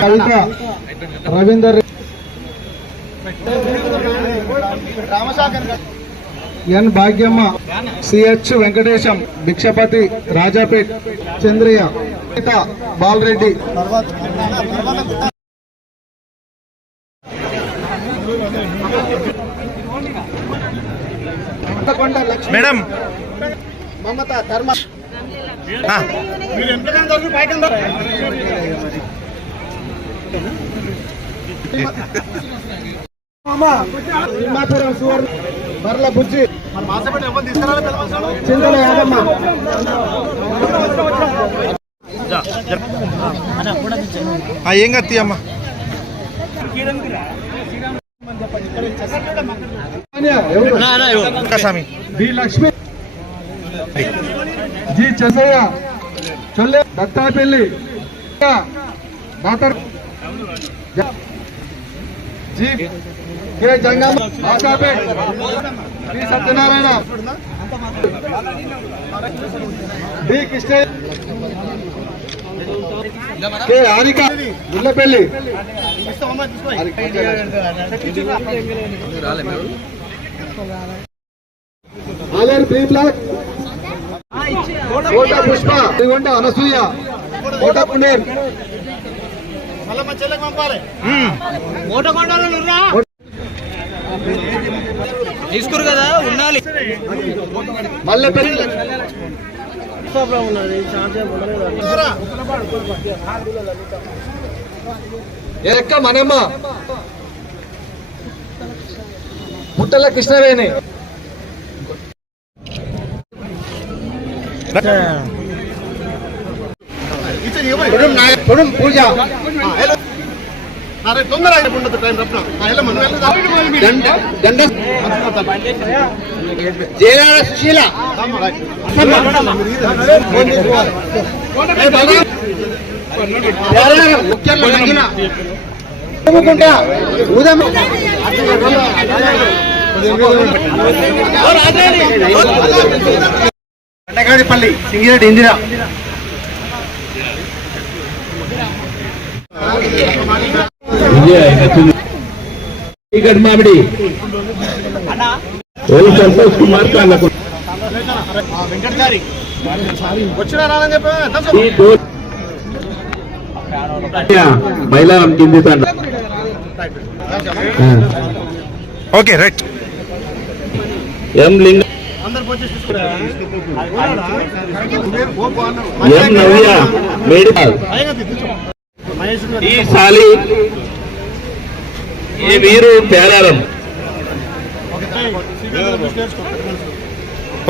Kavitha Ravinder N Bhagyamma CH Venkatesham Bhikshapathi Rajapet Chandraiah Balareddy. Madam. Mamatha Dharma Suvarna Barla బుజ్జి చింతల యాదమ్మ ఆ, ఏం కత్తి అమ్మా ఎవరు? Swamy B Lakshmi G Chennaiah. Cholle Dattapalli. Doctor G K Jangam Ashapet B Satyanarayana. B Krishna K Harika Gullapalli Aler B block. Kota Pushpa ఇదిగోండి అనసూయ కోట పునేర్. తీసుకురు కదా ఉండాలి. మల్లెపల్లి. ఎక్క మనమ్మ. పుట్టల కృష్ణవేణి. కొడుం పూజ దండ దండ. గండగాడిపల్లి సింగిరెడ్డి ఇందిరా. మామిడి. సంతోష్ కుమార్ మైలారం కింది ఓకే రైట్. ఎం లింగ ఈ సాలి ఈ వీరు పేరారం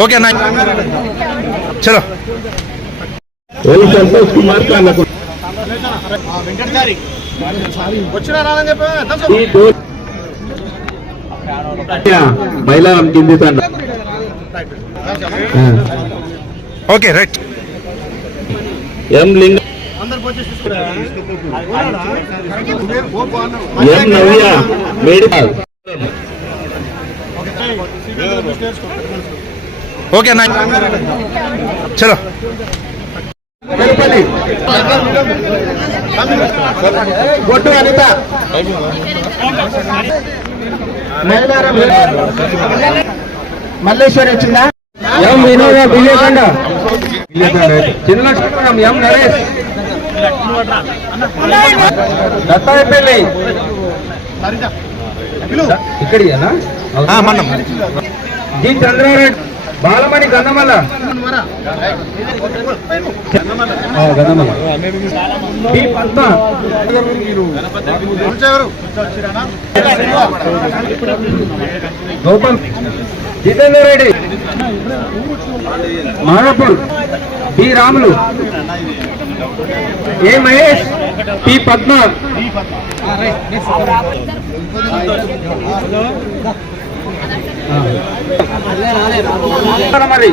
ఓకే అన్న చలో. సంతోష్ కుమార్ కింది తండ ఓకే రైట్ ఎం లింగ ఎం నవ్య మేడిపాల్ ఓకే అన్న చలో బొట్టు అనిత. మల్లేశ్వరి వచ్చిందా? ఎం వినోద వివేకండ చిన్న M Naresh? Dattaipalli G Chandra Reddy Balamani B Padma Gautam. Jitender Reddy. Madhapur. B. Ramulu. A. Mahesh. P. Padma. మరి.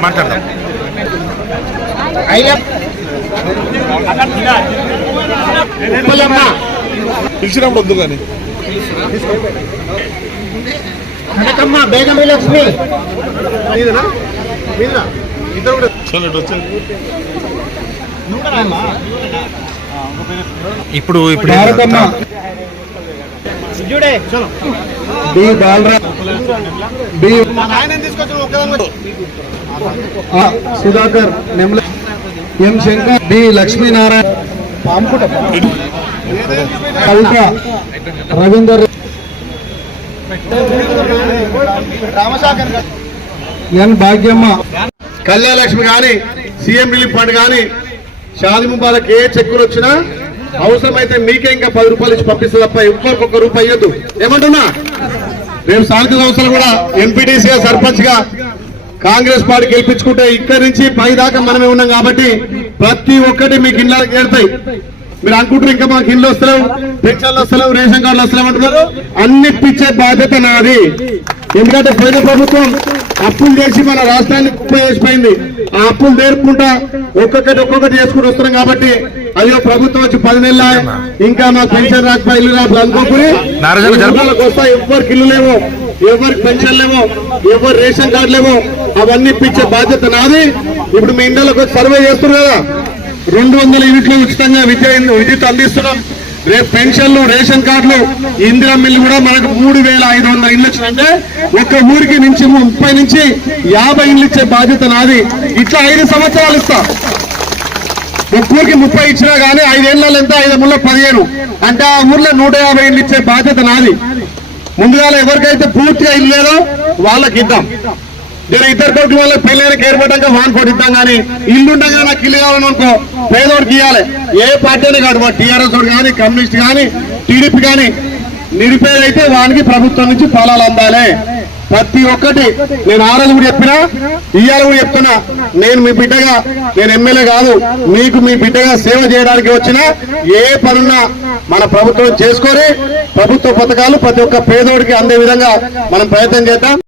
మాట్లాడదాం. అయ్యప్ప ఉప్పలమ్మ పిలిచినప్పుడు వద్దు కానీ. కనకమ్మ లక్ష్మి ఇప్పుడు ఇప్పుడు భారతమ్మ బి బాలరా. బి ఆ, Sudhakar Nemla. M Shankar B Lakshminarayana. Kavitha Ravinder. N Bhagyamma. Kalyana Lakshmi కానీ సీఎం రిలీఫ్ ఫండ్ కానీ షాది ముబారక్ ఏ చెక్కులు వచ్చినా అవసరమైతే మీకే ఇంకా పది రూపాయలు ఇచ్చి పంపిస్తే తప్ప ఇంకొక ఒక్క రూపాయి ఇవ్వద్దు ఏమంటున్నా? రేపు సాయంత్రం సంవత్సరం కూడా ఎంపీటీసీగా సర్పంచ్గా కాంగ్రెస్ పార్టీ గెలిపించుకుంటే ఇక్కడి నుంచి పై దాకా మనమే ఉన్నాం కాబట్టి ప్రతి ఒక్కటి మీకు ఇళ్ళకి చేరుతాయి మీరు అనుకుంటారు ఇంకా మాకు ఇల్లు వస్తలేవు పెన్షన్లు వస్తలేవు రేషన్ కార్డులు వస్తలేవు అంటున్నారు. అన్ని ఇప్పించే బాధ్యత నాది. ఎందుకంటే పోయిన ప్రభుత్వం అప్పులు చేసి మన రాష్ట్రాన్ని కుప్ప చేసిపోయింది. ఆ అప్పులు తీర్పుకుంటా ఒక్కొక్కటి ఒక్కొక్కటి చేసుకుని వస్తున్నాం కాబట్టి అయ్యో ప్రభుత్వం వచ్చి పది నెలల ఇంకా మా పెన్షన్ రాకపోయి ఇల్లు రాకపోయి అనుకోకుని వస్తాయి ఎవరికి ఇల్లు లేవో. ఎవరికి పెన్షన్ లేమో ఎవరు రేషన్ కార్డులేమో అవన్నీ ఇప్పించే బాధ్యత నాది. ఇప్పుడు మీ ఇండియాలో సర్వే చేస్తున్నారు కదా. రెండు వందల యూనిట్లు ఉచితంగా విద్య విద్యుత్ అందిస్తున్నాం. రేపు పెన్షన్లు రేషన్ కార్డులు ఇందిరా మిల్లు కూడా మనకు మూడు వేల ఐదు వందల ఇల్లు వచ్చినంటే ఒక్క ఊరికి నుంచి ముప్పై నుంచి యాభై ఇండ్లు ఇచ్చే బాధ్యత నాది. ఇట్లా ఐదు సంవత్సరాలు ఇస్తా. ఒక్క ఊరికి ముప్పై ఇచ్చినా కానీ ఐదేళ్ళలో ఎంత? ఐదు ముళ్ళ పదిహేను. అంటే ఆ ఊర్లో నూట యాభై ఇల్లు ఇచ్చే బాధ్యత నాది. ముందుగా ఎవరికైతే పూర్తిగా ఇల్లు లేదో వాళ్ళకి ఇద్దాం. నేను ఇద్దరు కోట్ల వాళ్ళకి పెళ్ళైన ఏర్పడ్డాక వాన్ కోటి ఇద్దాం కానీ ఇల్లుండగా నాకు ఇల్లు కావాలని అనుకో పేదోడికి ఇవ్వాలి ఏ పార్టీ అని కాదు టీఆర్ఎస్ కానీ కమ్యూనిస్ట్ కానీ టీడీపీ కానీ నిరుపేద అయితే వానికి ప్రభుత్వం నుంచి ఫలాలు అందాలి. ప్రతి ఒక్కటి నేను ఆ రోజు కూడా చెప్పినా ఇవాళ కూడా చెప్తున్నా. నేను మీ బిడ్డగా నేను ఎమ్మెల్యే కాదు. మీకు మీ బిడ్డగా సేవ చేయడానికి వచ్చిన ఏ పనున్నా మన ప్రభుత్వం చేసుకొని ప్రభుత్వ పథకాలు ప్రతి ఒక్క పేదోడికి అందే విధంగా మనం ప్రయత్నం చేద్దాం.